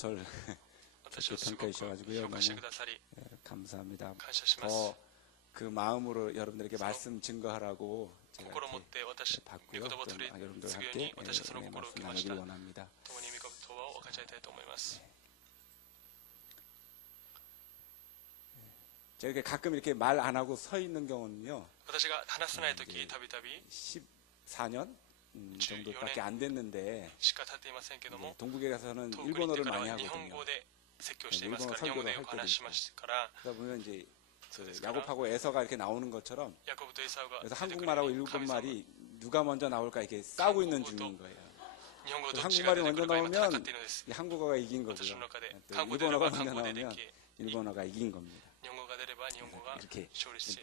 저를 좋게 평가해 주셔가지고요. 너무 감사합니다. 더 그 마음으로 여러분들에게 말씀 증거하라고 제가 이렇게 받고요. 여러분들과 함께 은혜 말씀 나누길 원합니다. 제가 가끔 이렇게 말 안 하고 서 있는 경우는요. 14년 정도밖에 안 됐는데 동국에 가서는 일본어를 많이 하거든요. 일본어 설교를 할 때도 있고. 그러다 보면 이제 야곱하고 에서가 이렇게 나오는 것처럼 그래서 한국말하고 일본말이 누가 먼저 나올까 이렇게 싸우고 있는 중인 거예요. 한국말이 먼저 나오면 한국어가 이긴 거고요. 또 일본어가 먼저 나오면 일본어가 이긴 겁니다. 이렇게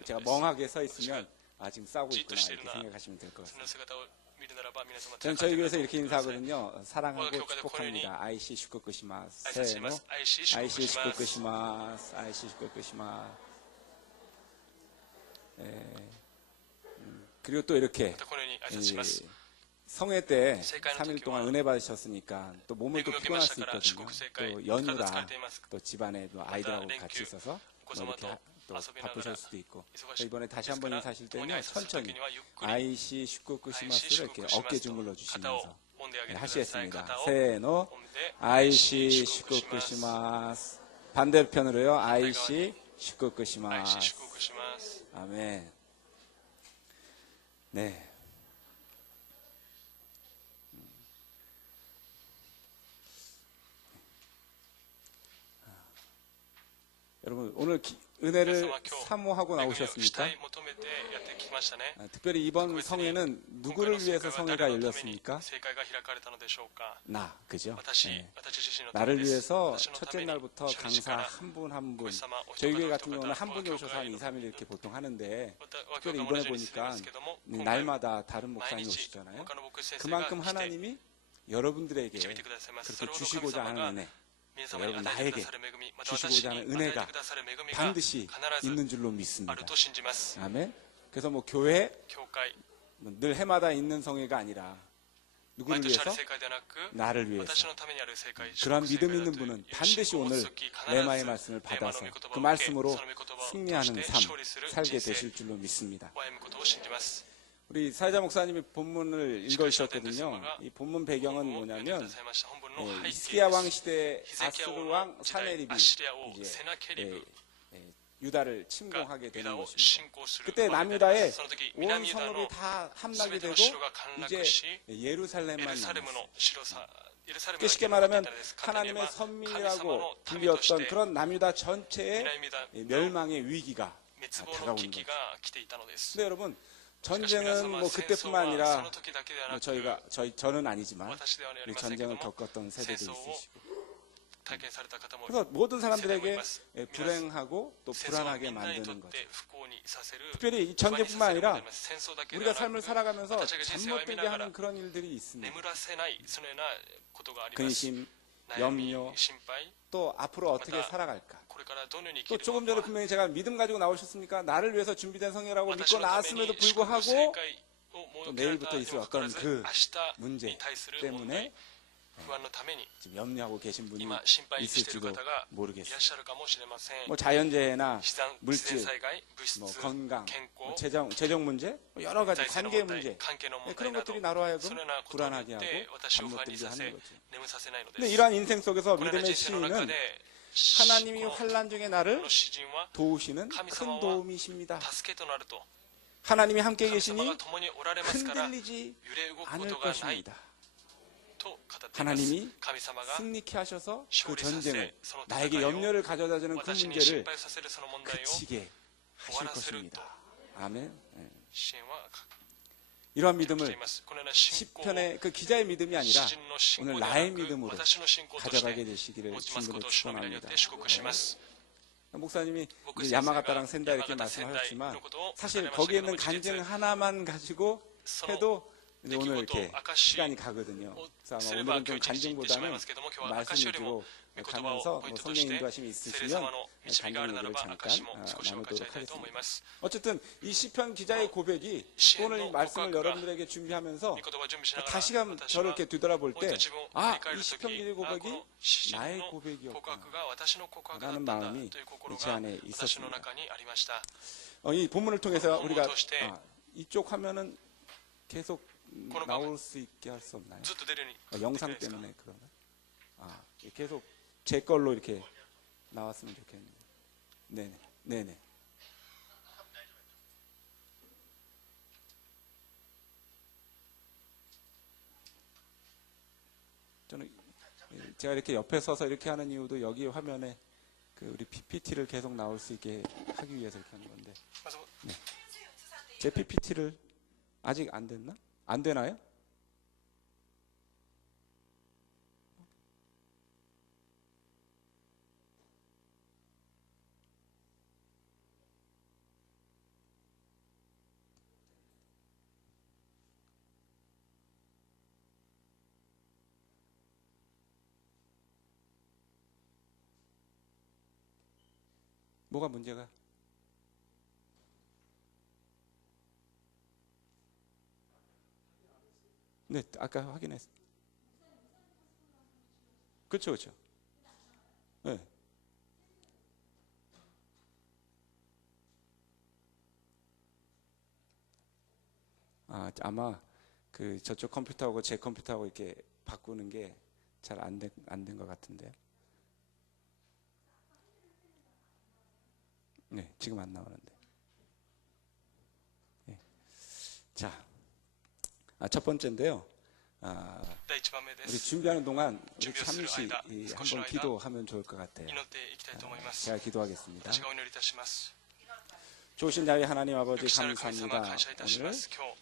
제가 멍하게 서 있으면 지금 싸우고 있구나 이렇게 생각하시면 될 것 같습니다. 저는 저희 교회에서 이렇게 인사하거든요. 사랑하고 축복합니다. 아이시 슈코쿠시마스. 세노 아이시 슈코쿠시마스. 아이시 슈코쿠시마스. 그리고 또 이렇게 성회 때 3일 동안 은혜 받으셨으니까 또 몸은 또 피곤할 수 있거든요. 또 연휴라 또 집안에 또 아이들하고 같이 있어서 이렇게 또 바쁘실 수도 있고 이번에 다시 한번 인사하실 때는요 천천히 아이시 슈코쿠시마스를 이렇게 어깨 주물러 주시면서 하시겠습니다. 세노 아이시 슈코쿠시마스. 반대편으로요. 아이시 슈코쿠시마스. 아멘. 네. 여러분 오늘 은혜를 사모하고 나오셨습니까? 특별히 이번 성회는 누구를 위해서 성회가 열렸습니까? 나, 그죠? 네. 나를 위해서 첫째 날부터 강사 한 분 한 분, 저희 교회 같은 경우는 한 분이 오셔서 한 2, 3일 이렇게 보통 하는데 특별히 이번에 보니까 날마다 다른 목사님이 오시잖아요. 그만큼 하나님이 여러분들에게 그렇게 주시고자 하는 은혜, 여러분 나에게 주시고자 하는 은혜가 반드시 있는 줄로 믿습니다. 아멘. 그래서 뭐 교회 늘 해마다 있는 성회가 아니라 누구를 위해서? 나를 위해서. 그런 믿음 있는 분은 반드시 오늘 레마의 말씀을 받아서 그 말씀으로 승리하는 삶 살게 되실 줄로 믿습니다. 우리 사회자 목사님이 본문을 읽어주셨거든요. 이 본문 배경은 뭐냐면 히스기야 왕 시대 아수르 왕 사네립이 이제 유다를 침공하게 되는 것입니다. 그때 남유다에 온 성읍이 다 함락이 되고 이제 예루살렘만 남았어요. 쉽게 말하면 하나님의 선민이라고 불렸던 그런 남유다 전체의 멸망의 위기가 다가오는 거죠. 근데 여러분 전쟁은 뭐 그때뿐만 아니라 저는 아니지만 전쟁을 겪었던 세대도 있으시고 그래서 모든 사람들에게 불행하고 또 불안하게 만드는 거죠. 특별히 이 전쟁뿐만 아니라 우리가 삶을 살아가면서 잠 못 들게 하는 그런 일들이 있습니다. 근심, 염려, 또 앞으로 어떻게 살아갈까. 또 조금 전에 분명히 제가 믿음 가지고 나오셨습니까? 나를 위해서 준비된 성회라고 믿고 나왔음에도 불구하고 또 내일부터 있을 어떤 그 문제 때문에 지금 염려하고 계신 분이 있을지도 모르겠어요. 뭐 자연재해나 물질, 뭐 건강, 뭐 재정 문제, 여러 가지 관계 문제 그런 것들이 나로 하여금 불안하게 하고 잠 못 들게 하는 거죠. 근데 이러한 인생 속에서 믿음의 시인은 하나님이 환난 중에 나를 도우시는 큰 도움이십니다. 하나님이 함께 계시니 흔들리지 않을 것입니다. 하나님이 승리케 하셔서 그 전쟁을 나에게 염려를 가져다주는 그 문제를 그치게 하실 것입니다. 아멘. 이러한 믿음을 시편의 그 기자의 믿음이 아니라 오늘 나의 믿음으로 가져가게 되시기를 주님으로 축원합니다. 목사님이 야마가타랑 센다 이렇게 말씀하셨지만 사실 거기에 있는 간증 하나만 가지고 해도 근데 오늘 이렇게 시간이 가거든요. 그래서 아마 오늘은 좀 간증보다는 말씀 위주로 가면서 뭐 성령 인도하심이 있으시면 간증 얘기를 잠깐 나누도록 하겠습니다. 어쨌든 이 시편 기자의 고백이 오늘 이 말씀을 여러분들에게 준비하면서 다시금 저를 이렇게 뒤돌아볼 때 이 시편 기자의 고백이 나의 고백이었구나 라는 마음이 제 안에 있었습니다. 이 본문을 통해서 우리가 이쪽 화면은 계속 나올 수 있게 할 수 없나요? 영상 때문에 그러나? 계속 제 걸로 이렇게 나왔으면 좋겠네요. 네네. 네네. 저는 제가 이렇게 옆에 서서 이렇게 하는 이유도 여기 화면에 그 우리 PPT를 계속 나올 수 있게 하기 위해서 이렇게 하는 건데. 네. 제 PPT를 아직 안 됐나? 안 되나요? 뭐가 문제가? 네, 아까 확인했어요. 그렇죠, 그렇죠. 네. 아마 그 저쪽 컴퓨터하고 제 컴퓨터하고 이렇게 바꾸는 게 잘 안 된 것 같은데요. 네, 지금 안 나오는데. 네. 자, 첫 번째인데요. 우리 준비하는 동안 우리 잠시 한번 기도하면 좋을 것 같아요. 제가 기도하겠습니다. 좋으신 야훼 하나님 아버지 감사합니다. 오늘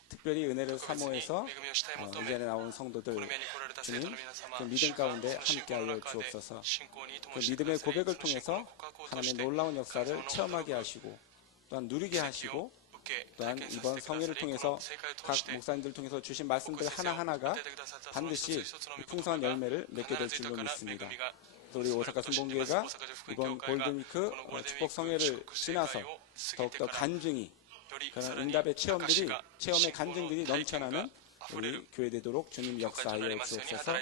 특별히 은혜를 사모해서 이 자리에 나온 성도들 주님 그 믿음 가운데 함께하여 주옵소서. 그 믿음의 고백을 통해서 하나님의 놀라운 역사를 체험하게 하시고 또한 누리게 하시고 또한 이번 성회를 통해서 각 목사님들 통해서 주신 말씀들 하나하나가 반드시 풍성한 열매를 맺게 될 줄로 믿습니다. 또 우리 오사카 순복음교회가 이번 골든위크 축복 성회를 지나서 더욱더 간증이 그런 응답의 체험의 간증들이 넘쳐나는 우리 교회 되도록 주님 역사하여 주옵소서.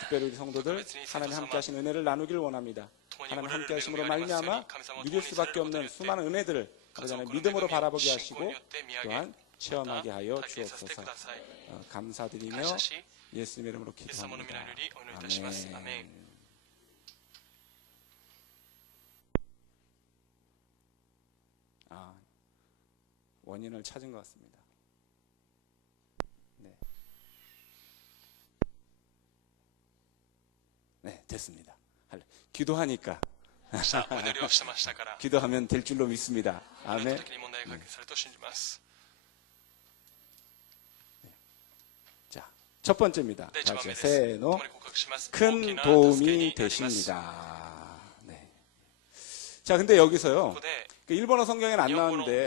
특별히 우리 성도들 하나님 함께 하신 은혜를 나누길 원합니다. 하나님 함께 하심으로 말미암아 믿을 수밖에 없는 수많은 은혜들을 믿음으로 바라보게 하시고 또한 체험하게 하여 주옵소서. 감사드리며 예수님의 이름으로 기도합니다. 아멘. 원인을 찾은 것 같습니다. 네, 됐습니다. 기도하니까 기도하면 될 줄로 믿습니다. 아멘. 자, 첫 번째입니다. 세노 큰 도움이 되십니다. 네. 자, 근데 여기서요. 그 일본어 성경에는 안 나왔는데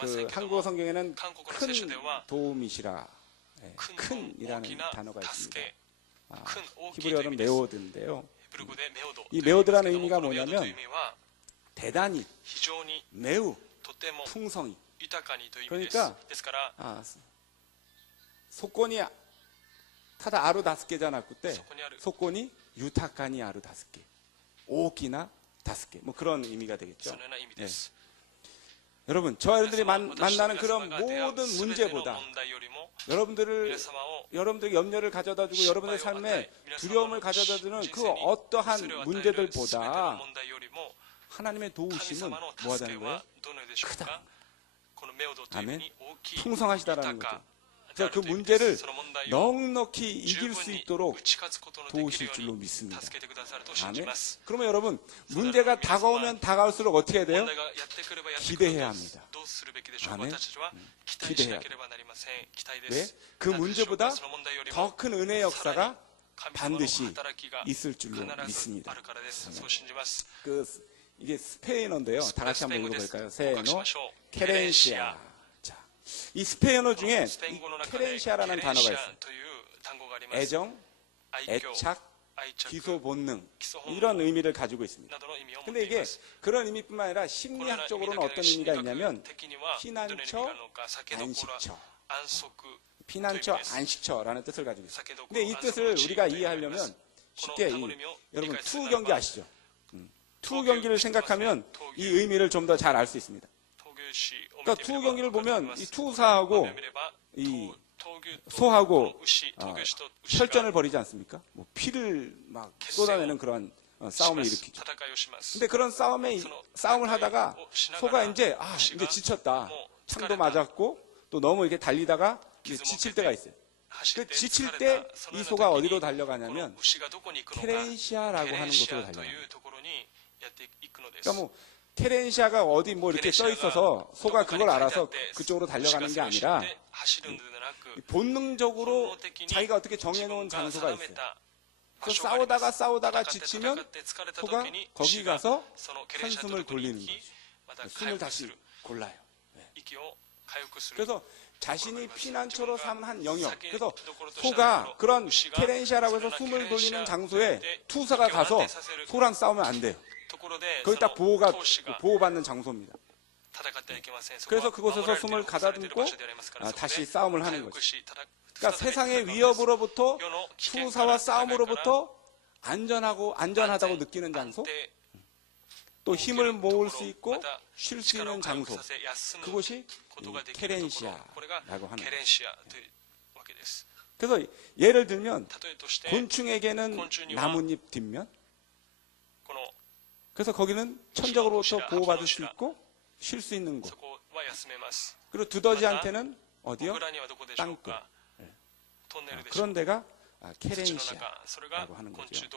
그 한국어 성경에는 큰 도움이시라. 네, 큰이라는 단어가 있습니다. 히브리어는 메오드인데요. 이 메오드라는 의미가 뭐냐면 대단히, 매우, 풍성히. 그러니까 소권이 타다 아루 다섯 개잖아 그때. 소권이 유타카니 아루 다섯 개, 오키나 다섯 개. 뭐 그런 의미가 되겠죠. 네. 여러분, 저와 여러분들이 만나는 그런 모든 문제보다 여러분들에게 염려를 가져다 주고 여러분의 삶에 두려움을 가져다 주는 그 어떠한 문제들보다 하나님의 도우심은 뭐 하다는 거예요? 크다. 아멘. 풍성하시다라는 거죠. 그래서 그 문제를 넉넉히 이길 수 있도록 도우실 줄로 믿습니다. 아멘. 그러면 여러분, 문제가 다가오면 다가올수록 어떻게 해야 돼요? 기대해야 합니다. 아멘. 기대해야 돼요. 왜? 그 문제보다 더 큰 은혜의 역사가 반드시 있을 줄로 믿습니다. 이게 스페인어인데요. 다 같이 한번 읽어볼까요? 세노 케렌시아. 자, 이 스페인어 중에 이 케렌시아라는 단어가 있어요. 애정, 애착, 기소 본능 이런 의미를 가지고 있습니다. 근데 이게 그런 의미뿐만 아니라 심리학적으로는 어떤 의미가 있냐면 피난처, 안식처, 피난처, 안식처라는 뜻을 가지고 있어요. 근데 이 뜻을 우리가 이해하려면 쉽게 여러분 투우 경기 아시죠? 투우 경기를 생각하면 이 의미를 좀 더 잘 알 수 있습니다. 그러니까 투우 경기를 보면 이 투우사하고 이 소하고 혈전을 벌이지 않습니까? 뭐 피를 막 쏟아내는 그런 싸움을 일으키죠. 근데 그런 싸움을 하다가 소가 이제 지쳤다. 창도 맞았고 또 너무 이렇게 달리다가 지칠 때가 있어요. 그 지칠 때 이 소가 어디로 달려가냐면 케렌시아라고 하는 곳으로 달려갑니다. 그러니까 뭐 케렌시아가 어디 뭐 이렇게 써 있어서 소가 그걸 알아서 그쪽으로 달려가는 게 아니라 본능적으로 자기가 어떻게 정해놓은 장소가 있어요. 그래서 싸우다가 지치면 소가 거기 가서 한숨을 돌리는 거죠. 숨을 다시 골라요. 그래서 자신이 피난처로 삼은 한 영역. 그래서 소가 그런 케렌시아라고 해서 숨을 돌리는 장소에 투사가 가서 소랑 싸우면 안 돼요. 거기 딱 보호받는 장소입니다. 그래서 그곳에서 숨을 가다듬고 다시 싸움을 하는 거죠. 그러니까 세상의 위협으로부터 투사와 싸움으로부터 안전하다고 느끼는 장소, 또 힘을 모을 수 있고 쉴 수 있는 장소, 그곳이 케렌시아라고 하는 거죠. 그래서 예를 들면 곤충에게는 나뭇잎 뒷면, 그래서 거기는 천적으로부터 보호받을 수 있고 쉴 수 있는 곳. 그리고 두더지한테는 어디요? 땅굴. 그런 데가 케렌시아라고 하는 거죠.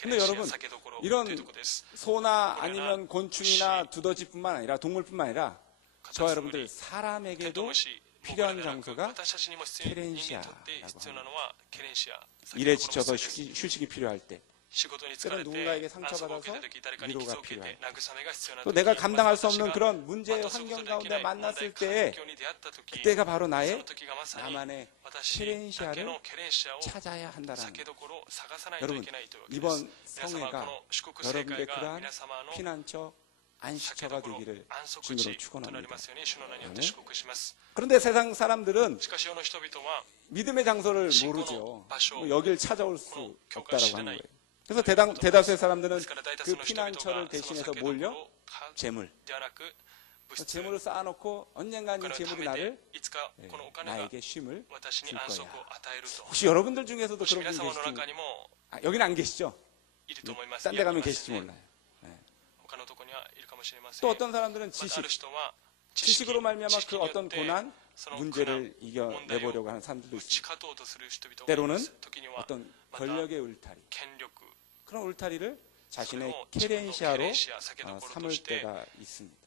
근데 여러분, 이런 소나 아니면 곤충이나 두더지뿐만 아니라 동물뿐만 아니라 저와 여러분들 사람에게도 필요한 장소가 케렌시아라고 하는 거죠. 일에 지쳐서 휴식이 필요할 때, 때론 누군가에게 상처받아서 위로가 필요할 때, 또 내가 감당할 수 없는 그런 문제의 환경 가운데 만났을 때, 그때가 바로 나만의 케렌시아를 찾아야 한다는 거예요. 여러분, 이번 성회가 여러분의 그러한 피난처, 안식처가 되기를 주님으로 축원합니다. 그런데 세상 사람들은 믿음의 장소를 모르죠. 여길 찾아올 수 없다라고 하는 거예요. 그래서 대다수의 사람들은 그 피난처를 대신해서 뭘요? 재물을 쌓아놓고 언젠간 이 재물이 나에게 쉼을 줄 거야. 혹시 여러분들 중에서도 그런 분 계시죠? 여기는 안 계시죠? 딴 데 가면 계실지 몰라요. 또 어떤 사람들은 지식으로 말미암아 그 어떤 고난, 문제를 이겨내보려고 하는 사람들도 있습니다. 때로는 어떤 권력의 울타리, 그런 울타리를 자신의 케렌시아로 삼을 때가 있습니다.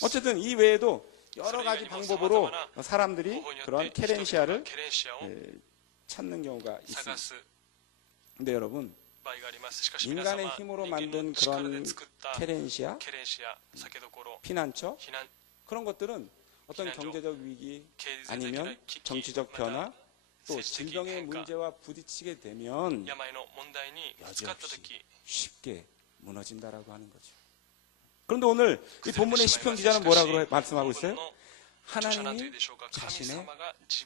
어쨌든 이 외에도 여러 가지 방법으로 사람들이 그런 케렌시아를 찾는 경우가 있습니다. 근데 여러분, 인간의 힘으로 만든 그런 케렌시아, 피난처, 그런 것들은 어떤 경제적 위기 아니면 정치적 변화, 또 질병의 문제와 부딪히게 되면 여지없이 쉽게 무너진다라고 하는 거죠. 그런데 오늘 이 본문의 시편 기자는 뭐라고 말씀하고 있어요? 하나님이 자신의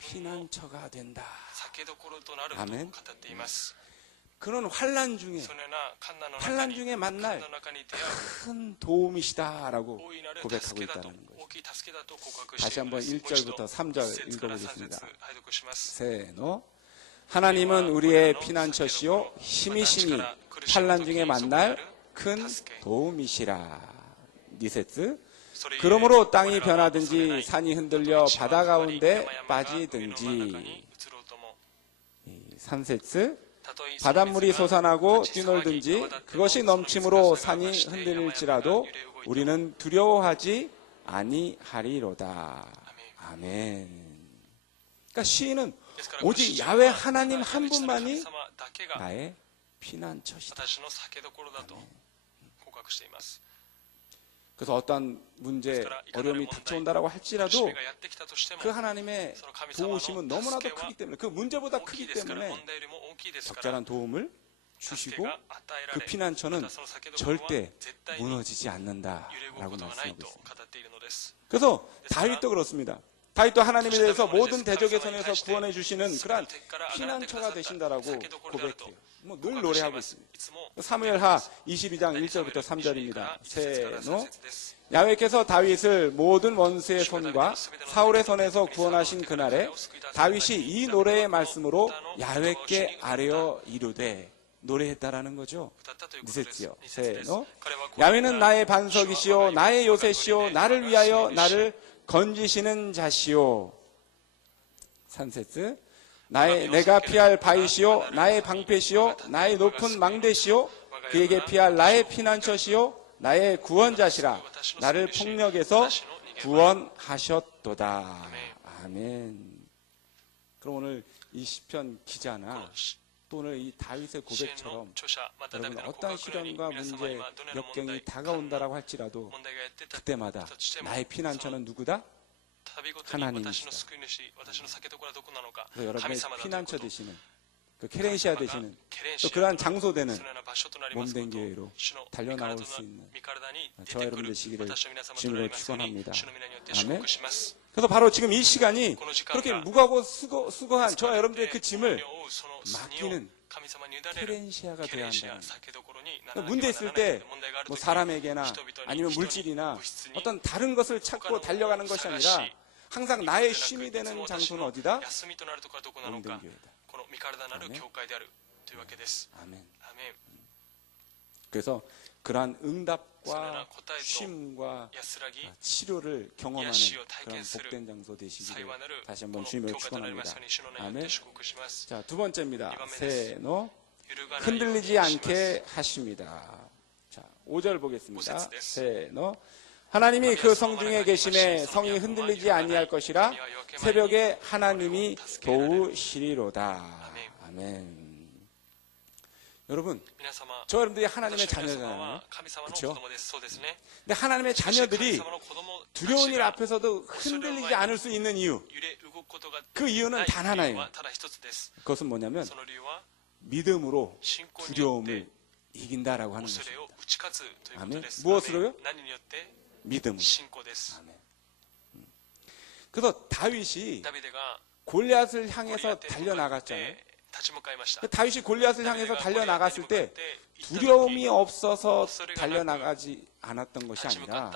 피난처가 된다. 아멘. 그런 환난 중에 만날 큰 도움이시다라고 고백하고 있다는 거죠. 다시 한번 1절부터 3절 읽어보겠습니다. 세노. 하나님은 우리의 피난처시요 힘이시니 환난 중에 만날 큰 도움이시라. 니세스. 그러므로 땅이 변하든지 산이 흔들려 바다 가운데 빠지든지. 3세스. 바닷물이 솟아나고 뛰놀든지 그것이 넘침으로 산이 흔들릴지라도 우리는 두려워하지 아니하리로다. 아멘. 그러니까 시인은 오직 야훼 하나님 한 분만이 나의 피난처시다. 아멘. 그래서 어떠한 문제, 어려움이 닥쳐온다라고 할지라도 그 하나님의 도우심은 너무나도 크기 때문에, 그 문제보다 크기 때문에 적절한 도움을 주시고 그 피난처는 절대 무너지지 않는다라고 말씀하고 있습니다. 그래서 다윗도 그렇습니다. 다윗도 하나님에 대해서 모든 대적의 손에서 구원해 주시는 그러한 피난처가 되신다라고 고백해요. 늘 노래하고 있습니다. 사무엘하 22장 1절부터 3절입니다. 세노 야훼께서 다윗을 모든 원수의 손과 사울의 손에서 구원하신 그날에 다윗이 이 노래의 말씀으로 야훼께 아뢰어 이르되, 노래했다라는 거죠. 믿었지요. 세노 야훼는 나의 반석이시오 나의 요새시오 나를 위하여 나를 건지시는 자시오. 산세스 내가 피할 바위시오 나의 방패시오 나의 높은 망대시오 그에게 피할 나의 피난처시오 나의 구원자시라 나를 폭력에서 구원하셨도다. 아멘. 그럼 오늘 이 시편 기자나 또 오늘 이 다윗의 고백처럼 여러분 어떤 시련과 문제, 역경이 다가온다라고 할지라도 그때마다 나의 피난처는 누구다? 하나님이시다. 그래서 여러분의 피난처 되시는, 그 케렌시아 되시는, 또 그러한 장소 되는 몸된 교회로 달려나올 수 있는 저와 여러분 되시기를 주님으로 축원합니다. 아멘. 그래서 바로 지금 이 시간이 그렇게 무거고 수고한 저와 여러분들의 그 짐을 맡기는 케렌시아가 되어야 한다는 거예요. 문제 있을 때 뭐 사람에게나 아니면 물질이나 어떤 다른 것을 찾고 달려가는 것이 아니라 항상 나의 쉼이 되는 장소는 어디다? 몸된 교회다. 아멘. 아멘. 그래서 그러한 응답과 쉼과 치료를 경험하는 그런 복된 장소 되시기를 다시 한번 주님을 축원합니다. 아멘. 자, 두 번째입니다. 세노 흔들리지 않게 하십니다. 자, 5절 보겠습니다. 세노 하나님이 그 성중에 계심에 성이 흔들리지 아니할 것이라 새벽에 하나님이 도우시리로다. 아멘. 여러분, 저 여러분들이 하나님의 자녀잖아요. 그렇죠? 근데 하나님의 자녀들이 두려운 일 앞에서도 흔들리지 않을 수 있는 이유, 그 이유는 단 하나예요. 그것은 뭐냐면 믿음으로 두려움을 이긴다라고 하는 것입니다. 아멘. 무엇으로요? 믿음으로. 아멘. 그래서 다윗이 골리앗을 향해서 달려나갔잖아요. 다윗이 골리앗을 향해서 달려나갔을 때 두려움이 없어서 달려나가지 않았던 것이 아니라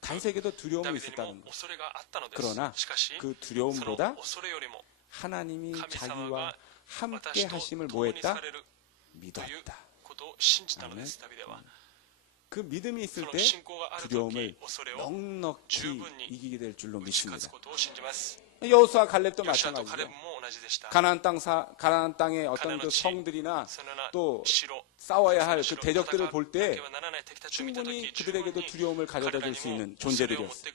다윗에게도 두려움이 있었다는 것. 그러나 그 두려움보다 하나님이 자기와 함께 하심을 뭐했다? 믿었다. 아멘. 그 믿음이 있을 때 두려움을 넉넉히 이기게 될 줄로 믿습니다. 여호수아 갈렙도 마찬가지죠. 가나안 땅의 어떤 그 성들이나 또 싸워야 할 그 대적들을 볼 때 충분히 그들에게도 두려움을 가져다 줄 수 있는 존재들이었어요.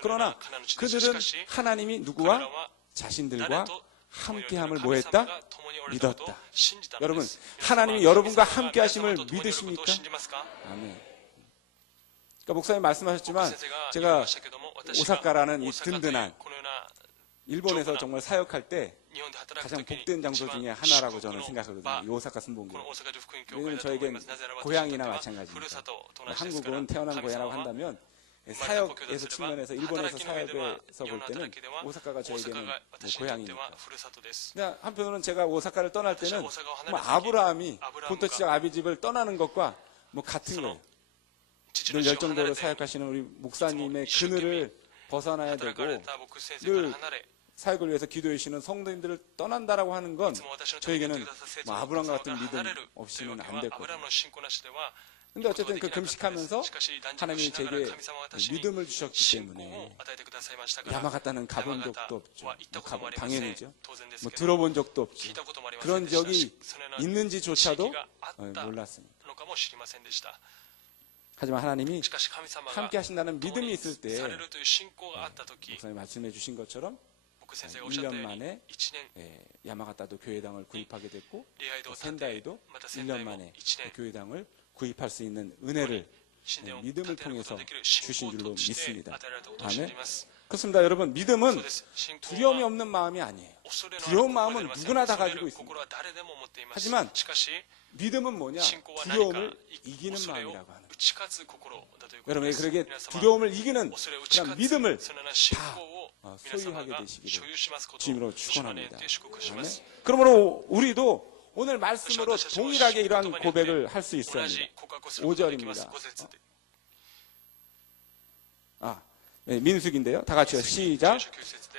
그러나 그들은 하나님이 누구와 자신들과 함께함을 뭐했다? 믿었다. 여러분, 하나님이 여러분과 함께하심을 믿으십니까? 아멘. 그러니까 목사님 말씀하셨지만 제가 오사카라는 이 든든한 일본에서 정말 사역할 때 가장 복된 장소 중에 하나라고 저는 생각하거든요. 이 오사카 순복교. 왜냐하면 저에겐 고향이나 마찬가지입니다. 한국은 태어난 고향이라고 한다면 사역에서 측면에서 일본에서 사역에서 볼 때는 오사카가 저에게는 뭐 고향이니까. 그러니까 한편으로는 제가 오사카를 떠날 때는 뭐 아브라함이 본토 지역 아비집을 떠나는 것과 뭐 같은 거예요. 늘 열정적으로 사역하시는 우리 목사님의 그늘을 벗어나야 되고 늘 사역을 위해서 기도해 주시는 성도님들을 떠난다라고 하는 건 저에게는 뭐 아브라함과 같은 믿음 없이는 안 됐거든요. 근데 어쨌든 그 금식하면서 하나님이 제게 믿음을 주셨기 때문에 야마가타는 가본 적도 없죠. 뭐 당연히죠. 뭐 들어본 적도 없죠. 그런 적이 있는지조차도 몰랐습니다. 하지만 하나님이 함께 하신다는 믿음이 있을 때 목사님 말씀해 주신 것처럼 1년 만에 야마가타도 교회당을 구입하게 됐고 센다이도 1년 만에 교회당을 구입할 수 있는 은혜를 믿음을 통해서 주신 줄로 믿습니다. 아멘. 그렇습니다. 여러분, 믿음은 두려움이 없는 마음이 아니에요. 두려운 마음은 누구나 다 가지고 있습니다. 하지만 믿음은 뭐냐? 두려움을 이기는 마음이라고 하는 거예요. 여러분, 그러게 두려움을 이기는 그런 믿음을 다 소유하게 되시기를 주님으로 축원합니다. 그러므로 우리도 오늘 말씀으로 동일하게 이러한 고백을 할 수 있어야 합니다. 5절입니다. 민수기인데요. 다 같이요. 시작.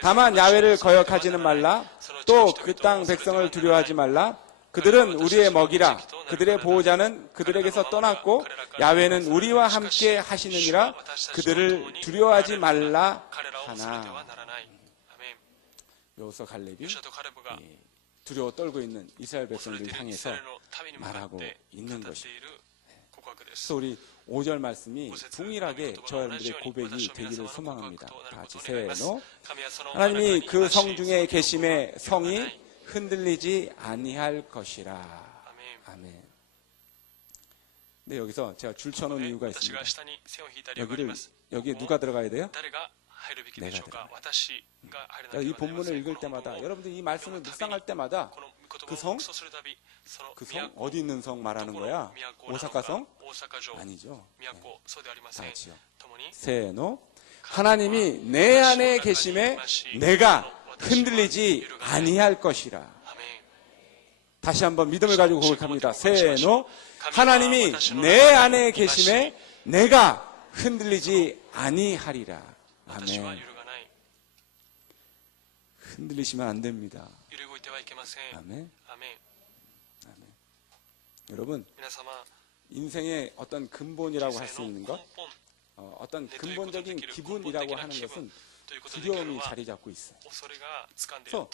다만 야훼를 거역하지는 말라. 또 그 땅 백성을 두려워하지 말라. 그들은 우리의 먹이라. 그들의 보호자는 그들에게서 떠났고 야훼는 우리와 함께 하시느니라. 그들을 두려워하지 말라 하나. 여호수아 갈렙이 두려워 떨고 있는 이스라엘 백성들을 향해서 말하고 있는 것입니다. 그래서 우리 5절 말씀이 동일하게 저 여러분들의 고백이 되기를 소망합니다. 다 같이 세노. 하나님이 그 성 중에 계심에 성이 흔들리지 아니할 것이라. 아멘. 근데 여기서 제가 줄 쳐놓은 이유가 있습니다. 여기에 누가 들어가야 돼요? 내가 들어가요. 이 본문을 읽을 때마다 여러분들 이 말씀을 묵상할 때마다 그 성 어디 있는 성 말하는 거야? 오사카 성? 아니죠. 네. 다 같이요. 세노. 하나님이 내 안에 계심에 내가 흔들리지 아니할 것이라. 다시 한번 믿음을 가지고 고백합니다. 세노. 하나님이 내 안에 계심에 내가 흔들리지 아니하리라. 아멘. 흔들리시면 안 됩니다. 아멘. 아멘. 여러분, 인생의 어떤 근본이라고 할 수 있는 것, 어떤 근본적인 기분이라고 하는 것은 두려움이 자리 잡고 있어요. 그래서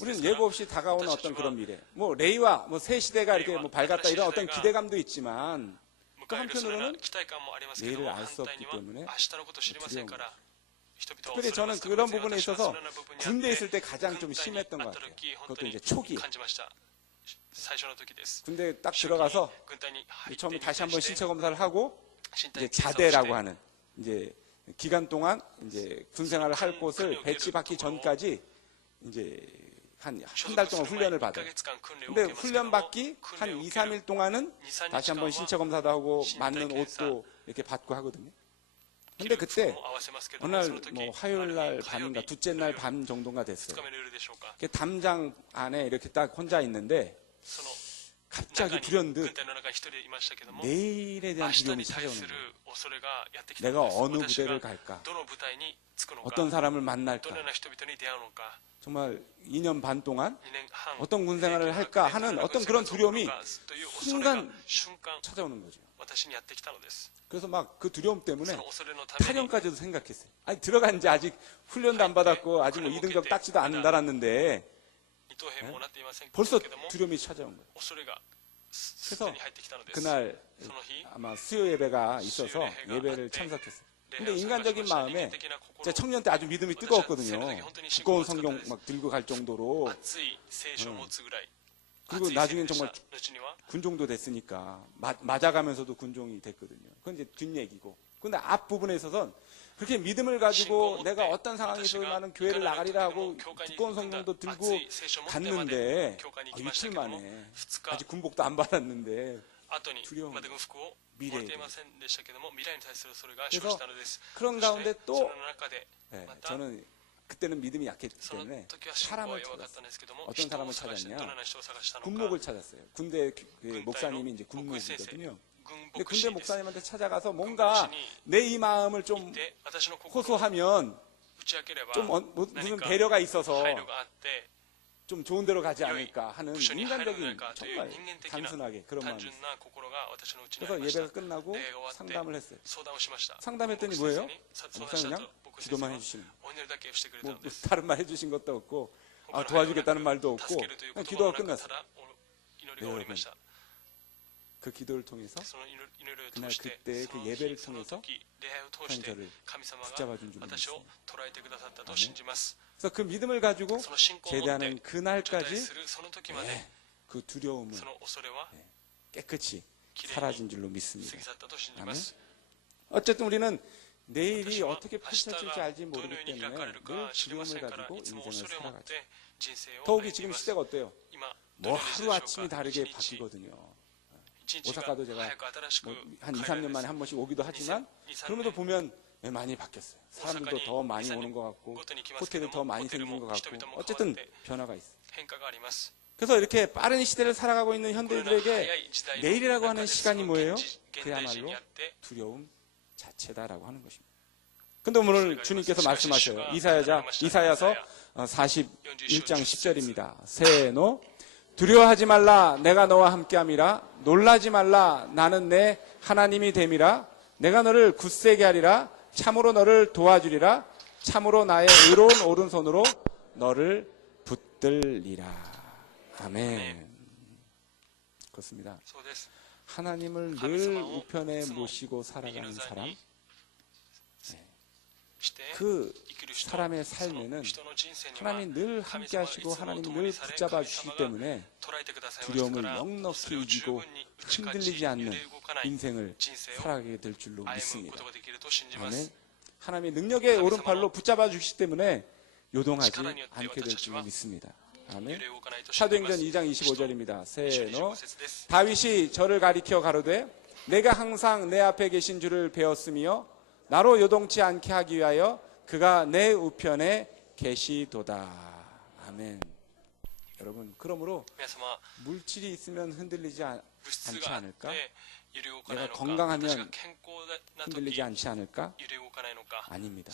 우리는 예고 없이 다가오는 어떤 그런 미래, 뭐 레이와 뭐 새 시대가 이렇게 뭐 밝았다 이런 어떤 기대감도 있지만 또 한편으로는 내일을 알 수 없기 때문에 두려움. 특별히 저는 그런 부분에 있어서 군대에 있을 때 가장 좀 심했던 것 같아요. 그것도 이제 초기. 군대에 딱 들어가서 처음에 다시 한번 신체 검사를 하고 이제 자대라고 하는 이제 기간 동안 이제 군 생활을 할 곳을 배치받기 전까지 이제 한 달 동안 훈련을 받아요. 근데 훈련 받기 한 2, 3일 동안은 다시 한번 신체 검사도 하고 맞는 옷도 이렇게 받고 하거든요. 근데 그때 어느 날 뭐 화요일 날 밤인가 둘째 날 밤 정도가 됐어요. 담장 안에 이렇게 딱 혼자 있는데 갑자기 불현듯 내일에 대한 두려움이 찾아오는 거예요. 내가 어느 부대를 갈까? 어떤 사람을 만날까? 정말 2년 반 동안 어떤 군생활을 할까 하는 어떤 그런 두려움이 순간 찾아오는 거죠. 그래서 막 그 두려움 때문에 탈영까지도 생각했어요. 아니 들어간 지 아직 훈련도 안 받았고 아직 뭐 2등급 닦지도 안 달았는데 벌써 두려움이 찾아온 거예요. 그래서 그날 아마 수요 예배가 있어서 예배를 참석했어요. 근데 인간적인 마음에 제가 청년 때 아주 믿음이 뜨거웠거든요. 두꺼운 성경 막 들고 갈 정도로. 그리고 나중엔 정말 군종도 됐으니까 맞아가면서도 군종이 됐거든요. 그건 이제 뒷얘기고. 근데 앞부분에 있어서는 그렇게 믿음을 가지고 내가 어떤 상황에서 나는 교회를 나가리라 하고 두꺼운 성경도 들고 갔는데 이틀 만에 아직 군복도 안 받았는데 두려움, 미래에 그래서 그런 가운데 또 저는 그때는 믿음이 약했기 때문에 사람을 찾았어요. 어떤 사람을 찾았냐? 군목을 찾았어요. 군대 목사님이 이제 군목이거든요. 근데 군대 목사님한테 찾아가서 뭔가 내 이 마음을 좀 호소하면 좀 무슨 배려가 있어서 좀 좋은 데로 가지 않을까 하는 인간적인 정말 단순하게 그런 마음이 있어요. 그래서 예배가 끝나고 상담을 했어요. 상담했더니 뭐예요? 목사님 그냥 기도만 해주시는 뭐 다른 말 해주신 것도 없고 도와주겠다는 말도 없고 그냥 기도가 끝났어요. 네, 여러분. 그 기도를 통해서 그날 그때 그 예배를 통해서 하나님 저를 붙잡아준 줄 믿습니다. 그래서 그 믿음을 가지고 제대하는 그날까지 그 두려움은 깨끗이 사라진 줄로 믿습니다. 아멘. 어쨌든 우리는 내일이 어떻게 펼쳐질지 알지 모르기 때문에 늘 두려움을 가지고 인생을 살아가죠. 더욱이 지금 시대가 어때요? 뭐 하루아침이 다르게 바뀌거든요. 오사카도 제가 한 2, 3년 만에 한 번씩 오기도 하지만 그럼에도 보면 많이 바뀌었어요. 사람들도 더 많이 오는 것 같고 호텔도 더 많이 생긴 것 같고 어쨌든 변화가 있어요. 그래서 이렇게 빠른 시대를 살아가고 있는 현대인들에게 내일이라고 하는 시간이 뭐예요? 그야말로 두려움 자체다라고 하는 것입니다. 근데 오늘 주님께서 말씀하셔요. 이사야서 41장 10절입니다. 세노 두려워하지 말라 내가 너와 함께함이라 놀라지 말라 나는 내 하나님이 됨이라 내가 너를 굳세게 하리라 참으로 너를 도와주리라 참으로 나의 의로운 오른손으로 너를 붙들리라. 아멘. 그렇습니다. 하나님을 늘 우편에 모시고 살아가는 사람, 그 사람의 삶에는 하나님 늘 함께 하시고 하나님 늘 붙잡아 주시기 때문에 두려움을 넉넉히 이기고 흔들리지 않는 인생을 살아가게 될 줄로 믿습니다. 아멘. 하나님의 능력의 오른팔로 붙잡아 주시기 때문에 요동하지 않게 될 줄로 믿습니다. 아멘. 사도행전 2장 25절입니다. 세노 다윗이 저를 가리켜 가로되 내가 항상 내 앞에 계신 줄을 배웠으며 나로 요동치 않게 하기 위하여 그가 내 우편에 계시도다. 아멘. 여러분, 그러므로 물질이 있으면 흔들리지 않지 않을까? 내가 건강하면 흔들리지 않지 않을까? 아닙니다.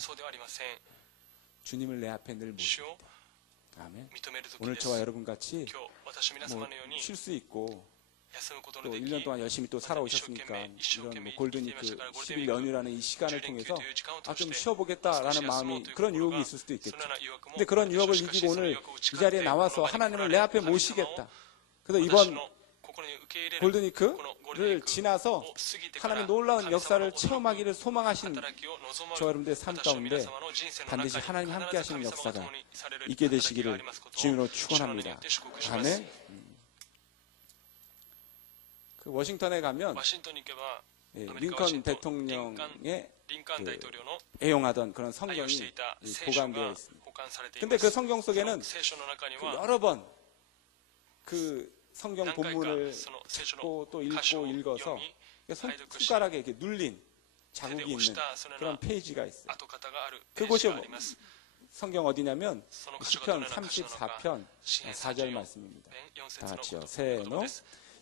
주님을 내 앞에 늘 모십니다. 아멘. 오늘 저와 여러분 같이 쉴 수 있고 또 1년 동안 열심히 또 살아오셨으니까 이런 골든위크 10일 연휴라는 이 시간을 통해서 좀 쉬어보겠다라는 마음이 그런 유혹이 있을 수도 있겠죠. 근데 그런 유혹을 이기고 오늘 이 자리에 나와서 하나님을 내 앞에 모시겠다. 그래서 이번 골든위크를 지나서 하나님의 놀라운 역사를 체험하기를 소망하신 저 여러분들의 삶 가운데 반드시 하나님 함께 하시는 역사가 있게 되시기를 주님으로 축원합니다. 아멘. 그 워싱턴에 가면 링컨 대통령의 애용하던 그런 성경이 보관되어 있습니다. 근데 그 성경 속에는 여러 번 그 성경 본문을 찾고 또 읽어서 손가락에 이렇게 눌린 자국이 있는 그런 페이지가 있어요. 그곳이 성경 어디냐면 시편 34편 4절 말씀입니다. 다 같이요. 세노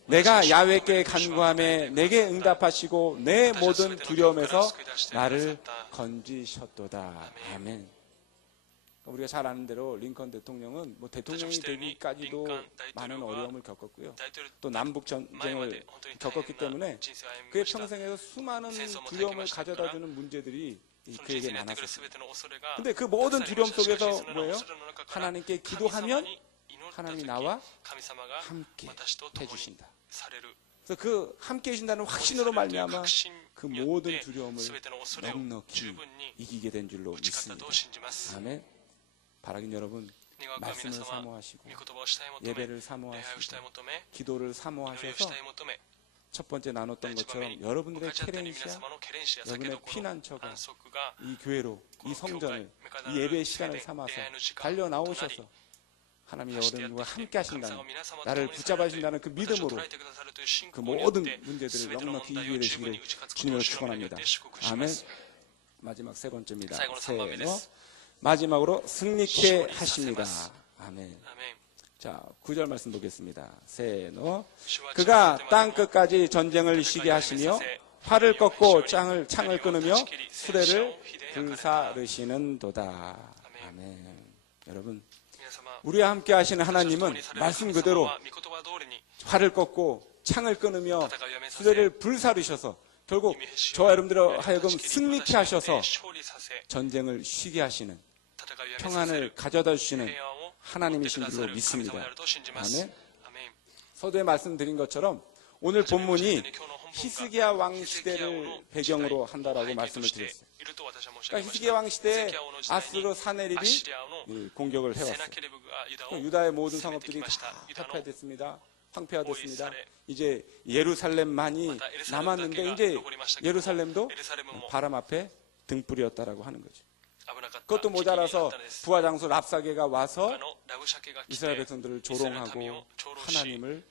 내가 야훼께 간구하매 내게 응답하시고 내 모든 두려움에서 나를 건지셨도다. 아멘. 우리가 잘 아는 대로 링컨 대통령은 대통령이 되기까지도 많은 어려움을 겪었고요. 또 남북 전쟁을 겪었기 때문에 그의 평생에서 수많은 두려움을 가져다주는 문제들이 그에게 많았었습니다. 근데 그 모든 두려움 속에서 뭐예요? 하나님께 기도하면 하나님이 나와 함께 해주신다. 그래서 그 함께 해주신다는 확신으로 말미암아 그 모든 두려움을 넉넉히 이기게 된 줄로 믿습니다. 아멘. 바라긴 여러분 말씀을 사모하시고 예배를 사모하시고 기도를 사모하셔서 첫 번째 나눴던 것처럼 여러분들의 케렌시아, 여러분의 피난처가 이 교회로 이 성전을 이 예배의 시간을 삼아서 달려 나오셔서 하나님이 여러분과 함께 하신다는 나를 붙잡아 주신다는 그 믿음으로 그 모든 문제들을 넉넉히 이기게 되시기를 주님으로 축원합니다. 아멘. 마지막 세 번째입니다. 세노 마지막으로 승리케 하십니다. 아멘. 자, 9절 말씀 보겠습니다. 세노 그가 땅 끝까지 전쟁을 쉬게 하시며 활을 꺾고 창을 끊으며 수레를 불사르시는 도다. 아멘. 여러분 우리와 함께 하시는 하나님은 말씀 그대로 활을 꺾고 창을 끊으며 수레를 불사르셔서 결국 저와 여러분들을 하여금 승리케 하셔서 전쟁을 쉬게 하시는 평안을 가져다 주시는 하나님이신 줄로 믿습니다. 아멘. 서두에 말씀드린 것처럼 오늘 본문이 히스기야 왕 시대를 배경으로 한다라고 말씀을 드렸어요. 그러니까 히스기야 왕 시대에 아스로 사네립이 공격을 해왔어요. 유다의 모든 성읍들이 다 타파됐습니다. 황폐화됐습니다. 이제 예루살렘만이 남았는데 이제 예루살렘도 바람 앞에 등불이었다라고 하는 거죠. 그것도 모자라서 부하 장수 랍사게가 와서 이스라엘 백성들을 조롱하고 하나님을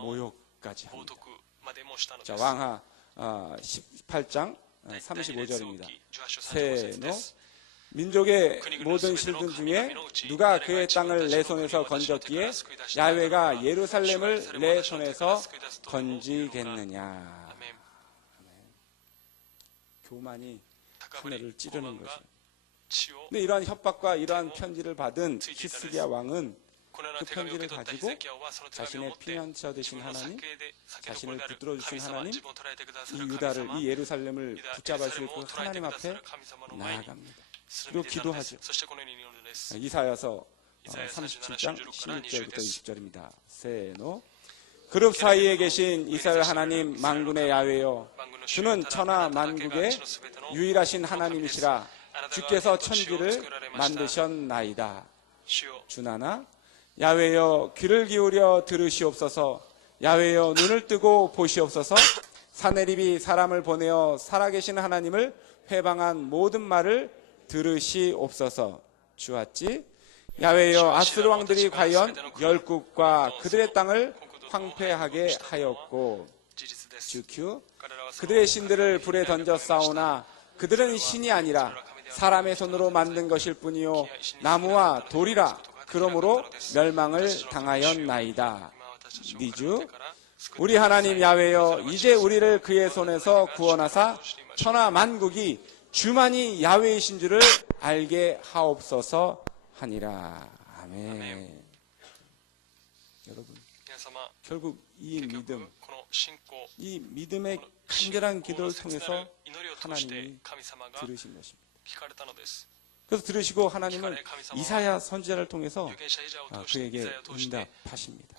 모욕까지 합니다. 자, 왕하 18장 35절입니다. 세노 민족의 모든 실든 중에 누가 그의 땅을 내 손에서 건졌기에 야훼가 예루살렘을 내 손에서 건지겠느냐. 교만이 하늘을 찌르는 것이죠. 근데 이러한 협박과 이러한 편지를 받은 히스기야 왕은 그 편지를 가지고 자신의 피난처 되신 하나님, 자신을 붙들어 주신 하나님, 이 유다를, 이 예루살렘을 붙잡으실 그 하나님 앞에 나아갑니다. 그리고 기도하죠. 이사야서 37장 16절부터 20절입니다. 세노 그룹 사이에 계신 이스라엘 하나님 만군의 야훼여, 주는 천하 만국의 유일하신 하나님이시라. 주께서 천지를 만드셨나이다. 주나나 야훼여 귀를 기울여 들으시옵소서. 야훼여 눈을 뜨고 보시옵소서. 사내립이 사람을 보내어 살아계신 하나님을 회방한 모든 말을 들으시옵소서. 주었지. 야훼여 아스르 왕들이 과연 열국과 그들의 땅을 황폐하게 하였고, 주큐 그들의 신들을 불에 던져 싸우나 그들은 신이 아니라 사람의 손으로 만든 것일 뿐이요 나무와 돌이라. 그러므로 멸망을 당하였나이다. 니주 우리 하나님 야훼여, 이제 우리를 그의 손에서 구원하사 천하 만국이 주만이 야훼이신 줄을 알게 하옵소서 하니라. 아멘. 여러분, 결국 이 믿음, 이 믿음의 간절한 기도를 통해서 하나님이 들으신 것입니다. 그래서 들으시고 하나님은 이사야 선지자를 통해서 그에게 응답하십니다.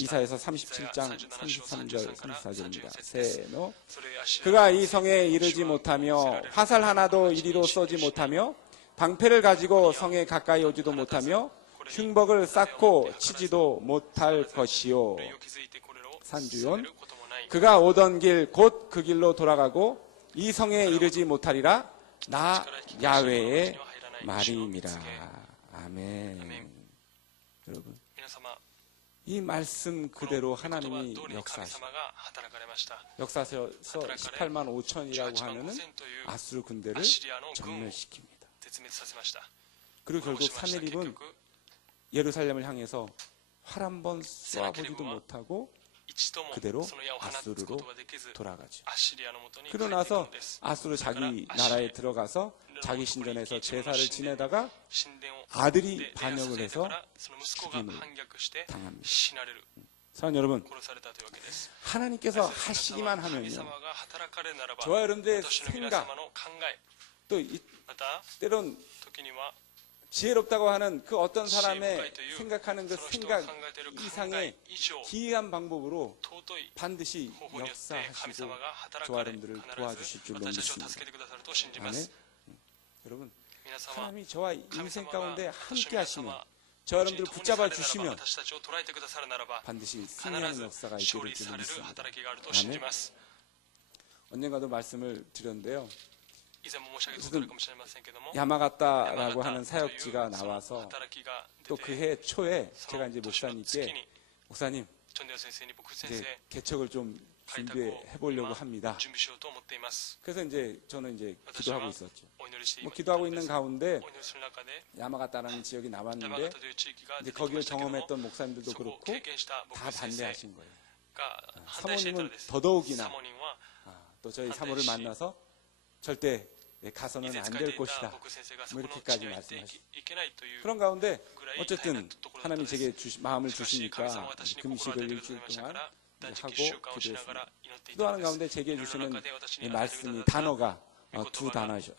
이사야서 37장 33절 34절입니다. 세노 그가 이 성에 이르지 못하며 화살 하나도 이리로 쏘지 못하며 방패를 가지고 성에 가까이 오지도 못하며 흉벅을 쌓고 치지도 못할 것이요. 산주yon 그가 오던 길 곧 그 길로 돌아가고 이 성에 이르지 못하리라. 나 야훼의 말임이라. 아멘. 여러분, 이 말씀 그대로 하나님이 역사하십니다. 역사하셔서 18만 5천이라고 하는 아수르 군대를 전멸시킵니다. 그리고 결국 사내립은 예루살렘을 향해서 활 한 번 쏘아보지도 못하고 그대로 아수르로 돌아가죠. 그러고 나서 아수르 자기 나라에 들어가서 자기 신전에서 제사를 지내다가 아들이 반역을 해서 죽임을 당합니다. 사랑하는 여러분, 하나님께서 하시기만 하면요, 저와 여러분들의 생각, 또 때론 지혜롭다고 하는 그 어떤 사람의 생각하는 그 생각 이상의 기이한 방법으로 반드시 역사하시고 저와 여러분들을 도와주실 줄로 믿습니다. 아멘. 여러분, 하나님이 저와 인생 가운데 함께 하시면, 저와 여러분들을 붙잡아 주시면 반드시 승리하는 역사가 있기를 줄로 믿습니다. 아멘. 언젠가도 말씀을 드렸는데요, 야마가타라고 하는 사역지가 나와서 또 그 해 초에 제가 이제 목사님께, 목사님 이제 개척을 좀 준비해 보려고 합니다. 그래서 이제 저는 이제 기도하고 있었죠. 기도하고 있는 가운데 야마가타라는 지역이 나왔는데 이제 거기를 경험했던 목사님들도 그렇고 다 반대하신 거예요. 사모님은 더더욱이나 또 저희 사모를 만나서 절대 가서는 안 될 것이다, 뭐 이렇게까지 말씀하시죠. 그런 가운데 어쨌든 하나님이 제게 마음을 주시니까 금식을 일주일 동안 하고 기도했습니다. 기도하는 가운데 제게 주시는 말씀이, 단어가 두 단어였어요.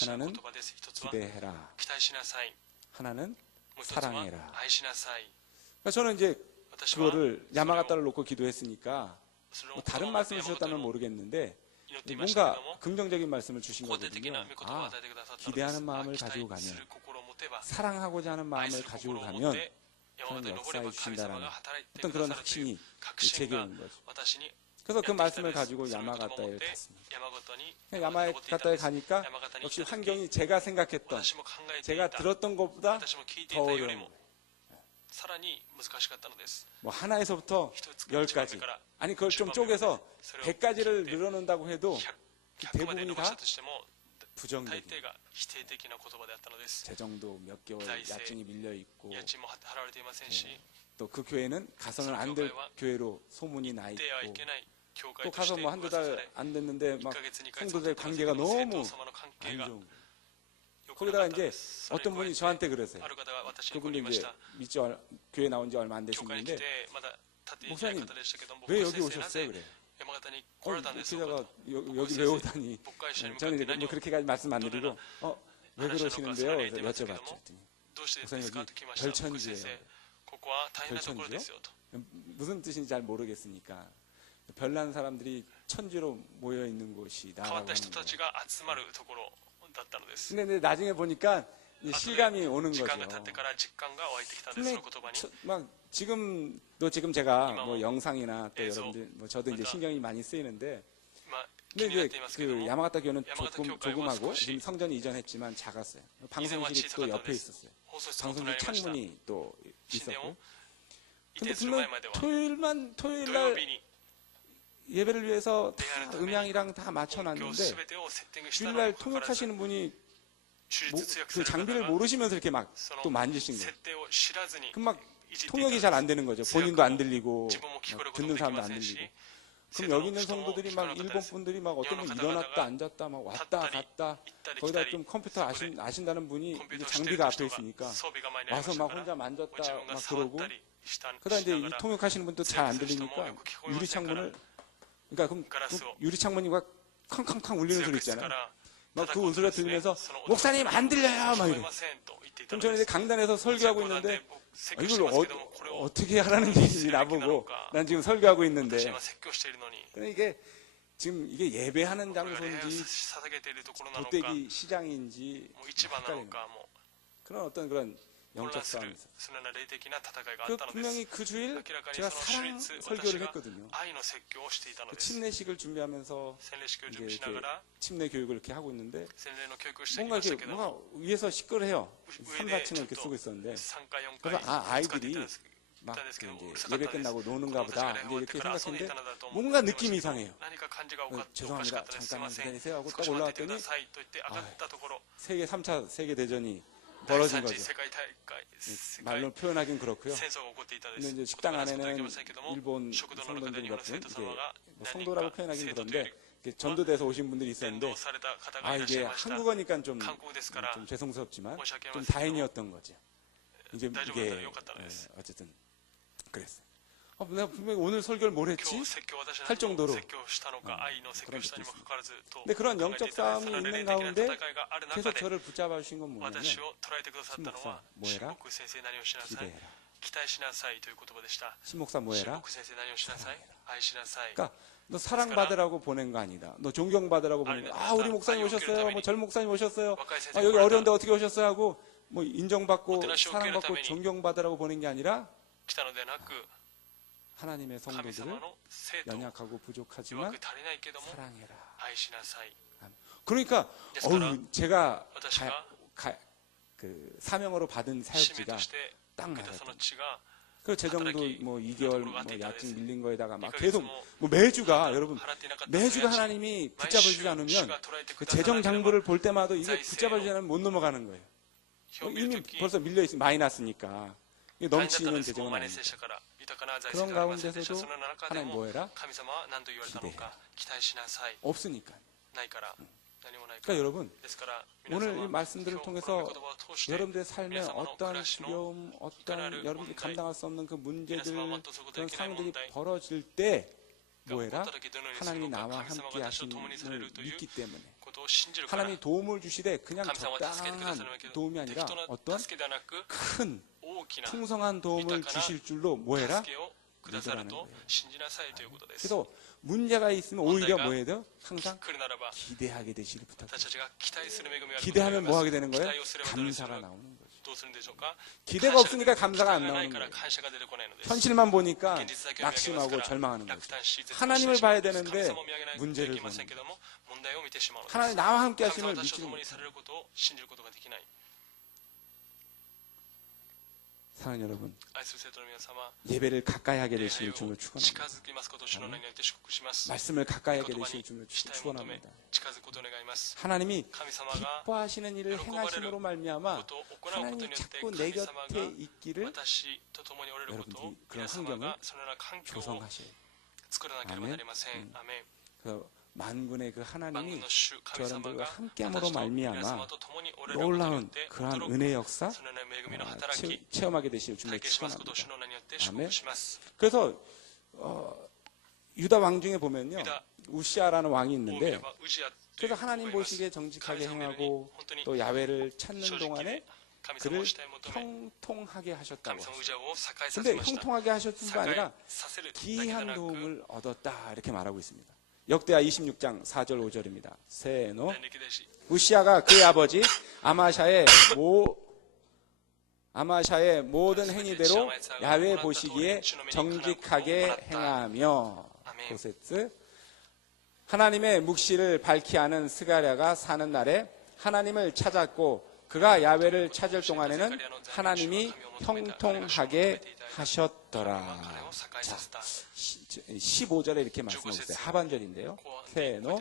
하나는 기대해라, 하나는 사랑해라. 그러니까 저는 이제 그거를 야마가타를 놓고 기도했으니까 뭐 다른 말씀을 주셨다면 모르겠는데 뭔가 긍정적인 말씀을 주신 거거든요. 기대하는 마음을 가지고 가면, 사랑하고자 하는 마음을 가지고 가면 하나님 역사해 주신다라는 어떤 그런 확신이 제게 온 거죠. 그래서 그 말씀을 가지고 야마가타에 갔습니다. 야마가타에 가니까 역시 환경이 제가 생각했던, 제가 들었던 것보다 더 어려운 거예요. 뭐 하나에서부터 10까지, 아니 그걸 좀 쪼개서 100까지를 늘어놓는다고 해도 대부분이 다 부정적인, 재정도 몇 개월 야증이 밀려있고, 또 그 교회는 가서는 안 될 교회로 소문이 나 있고, 또 가서 뭐 한두 달 안 됐는데 막 성도들 관계가 너무 안 좋은 거예요. 거기다가 이제 어떤 분이 저한테 그러세요. 그분이 이제 교회 나온 지 얼마 안 되신 분인데, 목사님 왜 여기 오셨어요? 그래요. 목회자가 여기 왜 오다니. 저는 이제 뭐 그렇게까지 말씀 안 드리고 왜 그러시는데요? 그래서 여쭤봤죠. 목사님 여기 별천지예요. 별천지요? 무슨 뜻인지 잘 모르겠으니까 별난 사람들이 천지로 모여 있는 곳이다라고 하는 거예요. 근데 나중에 보니까 실감이 오는 거죠. 근데 막 지금 제가 뭐 영상이나 또 여러분들 뭐 저도 이제 신경이 많이 쓰이는데, 근데 이제 그 야마가타 교는 조금하고 지금 성전이 이전했지만 작았어요. 방송실이 또 옆에 있었어요. 방송실 창문이 또 있었고. 근데 분명 토요일 날 예배를 위해서 다 음향이랑 다 맞춰놨는데, 주일날 통역하시는 분이 그 장비를 모르시면서 이렇게 막 또 만지신 거예요. 그럼 막 통역이 잘 안 되는 거죠. 본인도 안 들리고 듣는 사람도 안 들리고. 그럼 여기 있는 성도들이 막 일본 분들이 막 어떤 분 일어났다 앉았다 막 왔다 갔다, 거기다 좀 컴퓨터 아신다는 분이 이제 장비가 앞에 있으니까 와서 막 혼자 만졌다 막 그러고, 그러다 이제 이 통역하시는 분도 잘 안 들리니까 유리창문을, 그러니까 그럼 유리창문이 막 康康康 울리는 소리 있잖아요. 막 그 소리가 들리면서 목사님 안 들려요 막 이래. 그럼 저는 이제 강단에서 설교하고 있는데 이걸 어떻게 하라는 얘기인지 나보고, 난 지금 설교하고 있는데. 근데 이게 지금 이게 예배하는 장소인지 도떼기 시장인지 헷갈리는 그런 어떤 그런 영적 싸움이 있어요. 분명히 그 주일 제가 사랑 설교를 했거든요. 그 침례식을 준비하면서 이제 침례 교육을 이렇게 하고 있는데, 뭔가 위에서 시끄러해요. 3, 4층을 이렇게 쓰고 있었는데, 그래서 아이들이 막 이제 예배 끝나고 노는가 보다 이제 이렇게 생각했는데 뭔가 느낌이 이상해요. 죄송합니다. 잠깐만 기다리세요 하고 딱 올라왔더니 세계 3차 세계대전이 벌어진 거죠. 말로 표현하기는 그렇고요. 근데 이제 식당 안에는 일본 성도들이 몇 분, 이게 뭐 성도라고 표현하기는 그런데 전도돼서 오신 분들이 있었는데, 이게 한국어니까 좀 죄송스럽지만 좀 다행이었던 거죠. 이게 어쨌든 그랬어요. 내가 분명히 오늘 설교를 뭘 했지? 할 정도로 그런 적도 있습니다. 근데 그런 영적 싸움이 있는 가운데 계속 저를 붙잡아 주신 건 뭐냐면, 신목사 뭐해라? 기대해라. 신목사 뭐해라? 사랑해라. 그러니까 너 사랑받으라고 보낸 거 아니다. 너 존경받으라고 보낸 거. 우리 목사님 오셨어요. 뭐 젊은 목사님 오셨어요. 여기 어려운데 어떻게 오셨어요 하고 뭐 인정받고 사랑받고 존경받으라고 보낸 게 아니라, 하나님의 성도들을 연약하고 부족하지만 사랑해라. 그러니까 제가 그 사명으로 받은 사역지가 딱 맞아요. 그 재정도 뭐 2개월 뭐 야증 밀린 거에다가 막 계속 뭐 매주가, 여러분 매주가 하나님이 붙잡아주지 않으면 그 재정 장부를 볼 때마다 이게 붙잡아주지 않으면 못 넘어가는 거예요. 이미 벌써 밀려 있으면 마이너스니까. 넘치는 재정은 아닙니다. 그런 가운데서도 하나님 뭐해라? 기대해라. 없으니까. 그러니까 여러분, 오늘 이 말씀들을 통해서 여러분들의 삶에 어떠한 두려움, 어떠한 여러분들이 감당할 수 없는 그 문제들, 그런 상황들이 벌어질 때 뭐해라? 하나님이 나와 함께 하심을 믿기 때문에, 하나님이 도움을 주시되 그냥 적당한 도움이 아니라 어떤 큰 풍성한 도움을 주실 줄로 뭐해라? 믿으라는 거예요. 그래서 문제가 있으면 오히려 뭐해야 돼요? 항상 기대하게 되시길 부탁드립니다. 기대하면 뭐 하게 되는 거예요? 감사가 나오는 거죠. 기대가 없으니까 감사가 안 나오는 거예요. 현실만 보니까 낙심하고 절망하는 거죠. 하나님을 봐야 되는데 문제를 보는 거예요. 하나님 나와 함께 하심을 믿지 못해요. 사랑하는 여러분, 예배를 가까이 하게 되시길 주님을 축원합니다. 말씀을 가까이 하게 되시길 주님을 축원합니다. 하나님이 기뻐하시는 일을 행하심으로 말미암아 하나님이 자꾸 내 곁에 있기를 여러분들이 그런 환경을 조성하셔야 돼요. 아멘. 그래서 만군의 그 하나님이 저 여러분들과 함께함으로 말미암아 놀라운 그러한 은혜 역사 체험하게 되시길 주님의 축원합니다. 아멘. 그래서 유다 왕 중에 보면요, 우시아라는 왕이 있는데, 그래서 하나님 보시기에 정직하게 행하고 또 야훼를 찾는 동안에 그를 형통하게 하셨다고 하셨어요. 근데 형통하게 하셨을 뿐만 아니라 기이한 도움을 얻었다 이렇게 말하고 있습니다. 역대하 26장 4절 5절입니다. 세노. 우시아가 그의 아버지 아마샤의 모든 행위대로 야훼 보시기에 정직하게 행하며, 고세츠. 하나님의 묵시를 밝히 아는 스가랴가 사는 날에 하나님을 찾았고 그가 야훼를 찾을 동안에는 하나님이 형통하게 하셨더라. 자, 15절에 이렇게 말씀하고 있어요. 하반절인데요. 세노.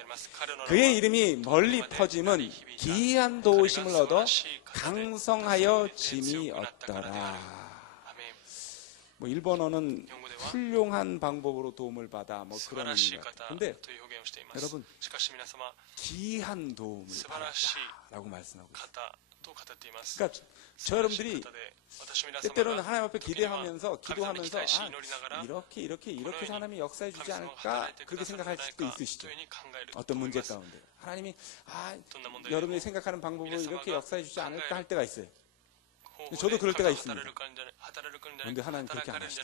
그의 이름이 멀리 퍼짐은 기이한 도우심을 얻어 강성하여 짐이 얻더라. 뭐 일본어는 훌륭한 방법으로 도움을 받아 뭐 그런 의미 같아요. 근데 여러분, 기이한 도움을 받았다라고 말씀하고 있어요. 그러니까 저 여러분들이 때때로는 하나님 앞에 기도하면서 이렇게 해서 하나님이 역사해 주지 않을까 그렇게 생각할 수도 있으시죠. 어떤 문제 가운데 하나님이 여러분이 생각하는 방법으로 이렇게 역사해 주지 않을까 할 때가 있어요. 저도 그럴 때가 있습니다. 그런데 하나님 그렇게 안 하시죠.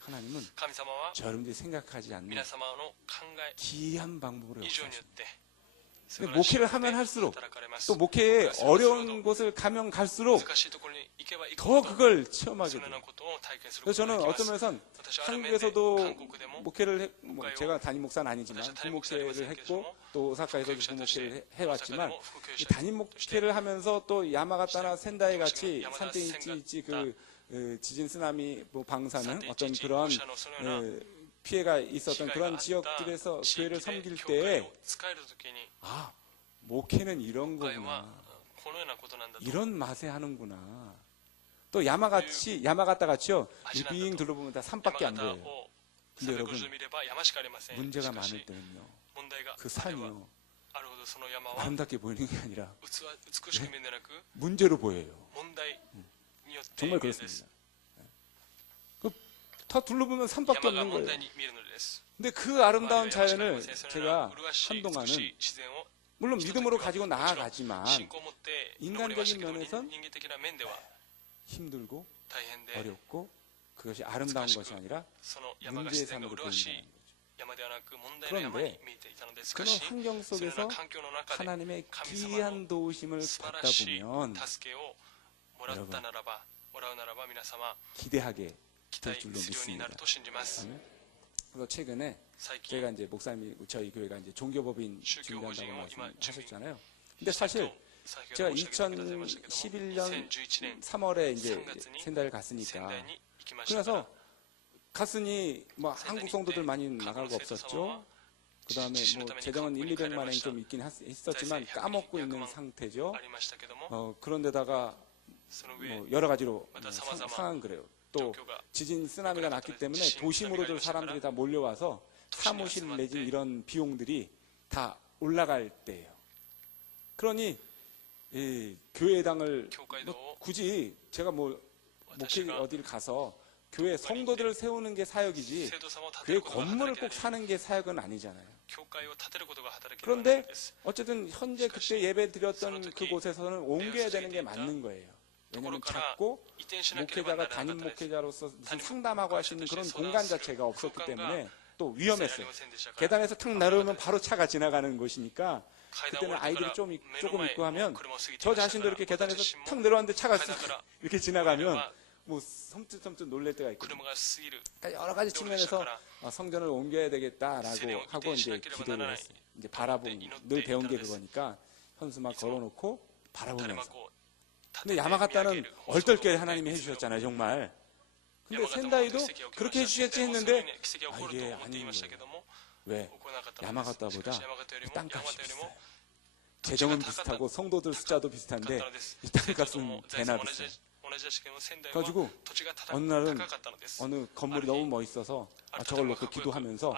하나님은 저 여러분들이 생각하지 않는 기이한 방법으로 역사하십니다. 목회를 하면 할수록, 또 목회에 어려운 곳을 가면 갈수록 더 그걸 체험하게 돼요. 그래서 저는 어떤 면에서는 한국에서도 목회를 제가 담임 목사는 아니지만 부목회를 했고 또 오사카에서도 부목회를 해왔지만, 이 담임 목회를 하면서 또 야마가타나 센다이 같이 산테이치 그 지진 쓰나미 방사능 어떤 그런 피해가 있었던 그런 지역들에서 교회를 섬길 때에 목회는 이런 거구나, 이런 맛에 하는구나. 또 야마가타 같이요, 빙 둘러보면 다 산밖에 안 보여요. 근데 여러분, 문제가 많을 때는요, 그 산이요 아름답게 보이는 게 아니라 문제로 보여요. 정말 그렇습니다. 다 둘러보면 산밖에 없는 거예요. 근데 그 아름다운 자연을 제가 한동안은 물론 믿음으로 가지고 나아가지만 인간적인 면에선 힘들고 어렵고 그것이 아름다운 것이 아니라 문제의 삶으로 보인다는 거죠. 그런데 그런 환경 속에서 하나님의 기이한 도우심을 받다 보면 여러분 기대하게 될 줄로 믿습니다. 그래서 최근에 저희가 이제 목사님이 저희 교회가 이제 종교법인 준비한다고 말씀하셨잖아요. 근데 사실 제가 2011년 3월에 이제 센다이를 갔으니까, 그래서 갔으니 뭐 한국 성도들 많이 나가고 없었죠. 그 다음에 뭐 재정은 1,200만 원이 좀 있긴 했었지만 까먹고 있는 상태죠. 그런데다가 뭐 여러 가지로 상황 그래요. 또 지진 쓰나미가 났기 때문에 도심으로들 사람들이 다 몰려와서 사무실 내지 이런 비용들이 다 올라갈 때예요. 그러니 교회당을 굳이 제가 뭐 목회 어디를 가서 교회 성도들을 세우는 게 사역이지 교회 건물을 꼭 사는 게 사역은 아니잖아요. 그런데 어쨌든 현재 그때 예배 드렸던 그곳에서는 옮겨야 되는 게 맞는 거예요. 왜냐하면 작고 목회자가 담임 목회자로서 무슨 상담하고 할 수 있는 그런 공간 자체가 없었기 때문에 또 위험했어요. 계단에서 탁 내려오면 바로 차가 지나가는 곳이니까 그때는 아이들이 조금 있고 하면 저 자신도 이렇게 계단에서 탁 내려왔는데 차가 이렇게 지나가면 뭐 섬찟섬찟 놀랄 때가 있거든요. 그러니까 여러 가지 측면에서 성전을 옮겨야 되겠다라고 하고 이제 기도를 했어요. 이제 늘 배운 게 그거니까 현수막 걸어놓고 바라보면서. 근데 야마가타는 얼떨결에 하나님이 해주셨잖아요, 정말. 근데 센다이도 그렇게 해주셨지 했는데 이게 아닌 거예요. 왜? 야마가타보다 이 땅값이 비싸요. 재정은 비슷하고 성도들 숫자도 비슷한데 이 땅값은 배나 비싸요. 그래가지고 어느 날은 어느 건물이 너무 멋있어서 저걸 놓고 기도하면서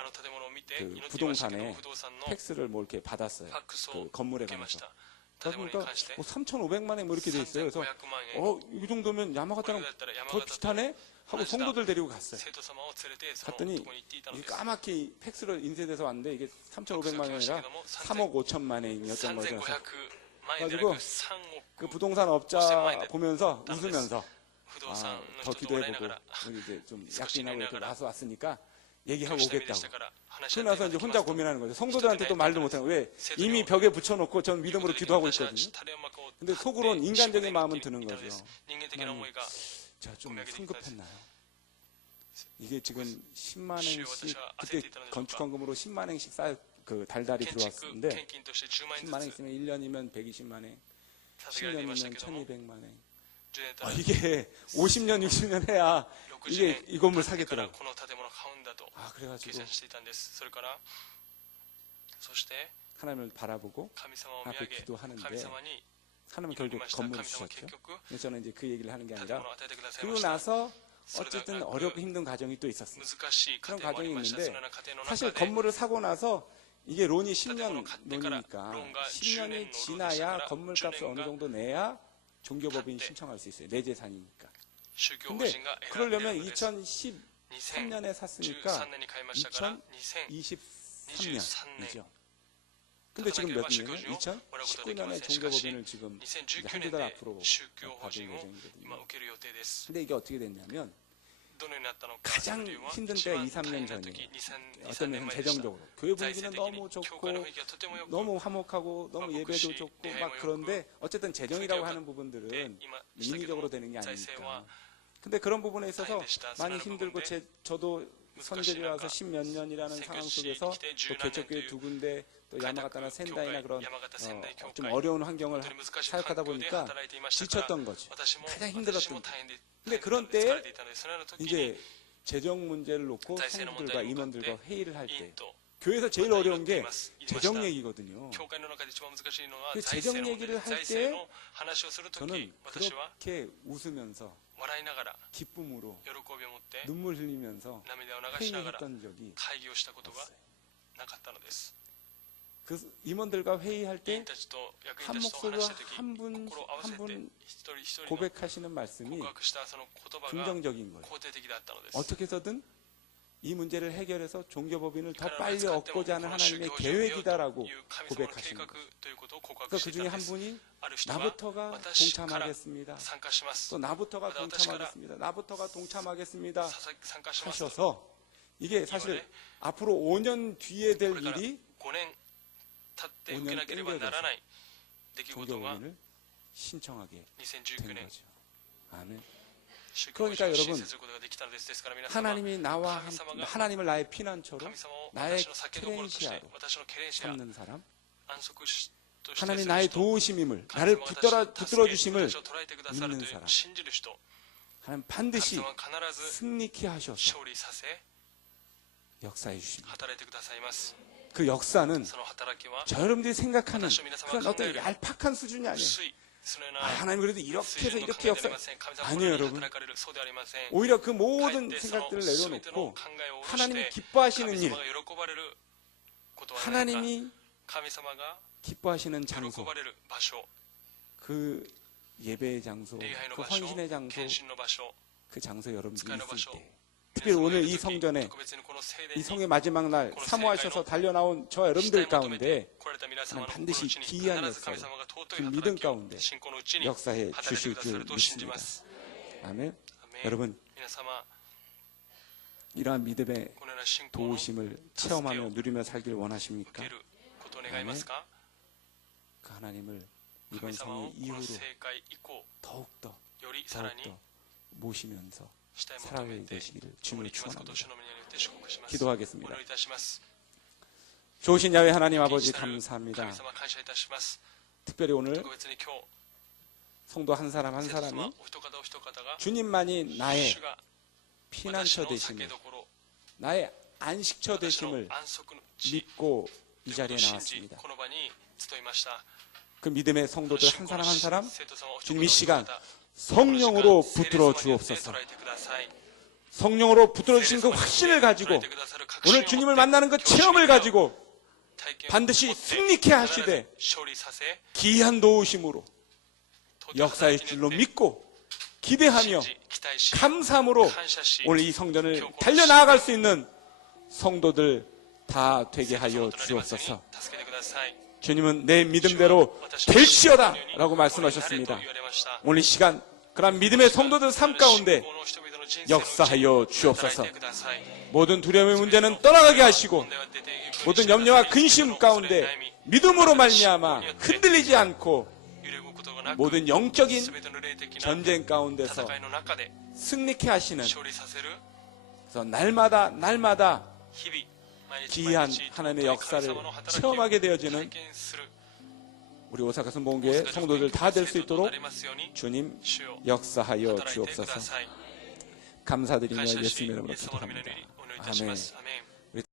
그 부동산에 텍스를 뭐 이렇게 받았어요. 그 건물에 관해서. 그러니까 뭐 3,500만 원 뭐 이렇게 돼 있어요. 그래서 이 정도면 야마가타랑 더 비슷하네? 하고 성도들 데리고 갔어요. 갔더니 이게 까맣게 팩스로 인쇄돼서 왔는데 이게 3,500만 원이 아니라 3억 5천만 원이었던 거죠. 그래가지고 그 부동산 업자 보면서 웃으면서 더 기도해보고 이제 좀 약진하고 이렇게 와서 왔으니까 얘기하고 오겠다고. 그러고 나서 이제 혼자 고민하는 거죠. 성도들한테도 말도 못하는 거예요. 왜? 이미 벽에 붙여놓고 전 믿음으로 기도하고 있거든요. 근데 속으로는 인간적인 마음은 드는 거죠. 제가 좀 성급했나요? 이게 지금 10만 행씩 그때 건축헌금으로 10만 행씩 그 달달이 들어왔는데 10만 행 있으면 1년이면 120만 행, 10년이면 1200만 행. 이게 50년, 60년 해야 이게 이 건물 사겠더라고. 그래가지고 하나님을 바라보고 앞에 기도하는데 하나님은 결국 건물을 주셨죠. 그래서 저는 이제 그 얘기를 하는 게 아니라 그러고 나서 어쨌든 어렵고 힘든 과정이 또 있었어요. 그런 과정이 있는데 사실 건물을 사고 나서 이게 론이 10년 론이니까 10년이 지나야 건물값을 어느 정도 내야 종교법인이 신청할 수 있어요. 내 재산이니까. 근데 그러려면 2013년에 샀으니까 2023년이죠. 근데 지금 몇 년이에요? 2019년에 종교법인을 지금 한두 달 앞으로 받을 예정이거든요. 근데 이게 어떻게 됐냐면 가장 힘든 때가 2, 3년 전이에요. 어떤 면은 재정적으로. 교회 분위기는 너무 좋고 너무 화목하고 너무 예배도 좋고 막 그런데 어쨌든 재정이라고 하는 부분들은 인위적으로 되는 게 아니니까. 근데 그런 부분에 있어서 많이 힘들고 저도 선제리 와서 10몇 년이라는 상황 속에서 또 개척교회 2군데 또 야마가타나 센다이나 그런 좀 어려운 환경을 사역하다 보니까 지쳤던 거죠. 가장 힘들었던 거. 근데 그런 때에 이제 재정 문제를 놓고 성도들과 임원들과 회의를 할 때 교회에서 제일 어려운 게 재정 얘기거든요. 그 재정 얘기를 할 때 저는 그렇게 웃으면서 기쁨으로 눈물 흘리면서 회의했던 적이 없어요. 그 임원들과 회의할 때 한 목소리로 한 분 고백하시는 말씀이 긍정적인 거예요. 어떻게 해서든 이 문제를 해결해서 종교법인을 더 빨리 얻고자 하는 하나님의 계획이다라고 고백하시는 거예요. 그러니까 그 중에 한 분이 나부터가 동참하겠습니다. 또 나부터가 동참하겠습니다. 나부터가 동참하겠습니다. 하셔서 이게 사실 앞으로 5년 뒤에 될 일이 5년 땡겨져서 종교법인을 신청하게 된 거죠. 아멘. 그러니까 여러분, 하나님이 하나님을 나의 피난처로, 나의 케렌시아로 삼는 사람, 하나님이 나의 도우심임을, 나를 붙들어 주심을 믿는 사람, 하나님 반드시 승리케 하셔서 역사해 주십니다. 그 역사는 저 여러분들이 생각하는 그런 어떤 얄팍한 수준이 아니에요. 하나님 그래도 이렇게 해서 이렇게 역사 아니에요, 여러분. 오히려 그 모든 생각들을 내려놓고 하나님이 기뻐하시는 일, 하나님이 기뻐하시는 장소, 그 예배의 장소, 그 헌신의 장소, 그 장소에 여러분들이 있을 때 특별히 오늘 이 성전에 이 성의 마지막 날 사모하셔서 달려나온 저 여러분들 가운데 하나님 반드시 기이한 역사로 그 믿음 가운데 역사해 주실 줄 믿습니다. 아멘. 여러분 이러한 믿음의 도우심을 체험하며 누리며 살길 원하십니까? 아멘. 그 하나님을 이번 성의 이후로 더욱더 모시면서 살아가게 되시기를 주님을 축원합니다. 기도하겠습니다. 좋으신 야훼 하나님 아버지 감사합니다. 특별히 오늘 성도 한 사람 한 사람이 주님만이 나의 피난처 되심을, 나의 안식처 되심을 믿고 이 자리에 나왔습니다. 그 믿음의 성도들 한 사람 한 사람 주님 이 시간 성령으로 붙들어 주옵소서. 성령으로 붙들어 주신 그 확신을 가지고 오늘 주님을 만나는 그 체험을 가지고 반드시 승리케 하시되 기이한 도우심으로 역사의 줄로 믿고 기대하며 감사함으로 오늘 이 성전을 달려나아갈 수 있는 성도들 다 되게 하여 주옵소서. 주님은 내 믿음대로 될지어다 라고 말씀하셨습니다. 오늘 이 시간 그런 믿음의 성도들 삶 가운데 역사하여 주옵소서. 모든 두려움의 문제는 떠나가게 하시고 모든 염려와 근심 가운데 믿음으로 말미암아 흔들리지 않고 모든 영적인 전쟁 가운데서 승리케 하시는, 그래서 날마다 기이한 하나님의 역사를 체험하게 되어지는 우리 오사카 순복음교회 성도들 다 될 수 있도록 주님 역사하여 주옵소서. 감사드리며 예수님 이름으로 기도합니다. 아멘.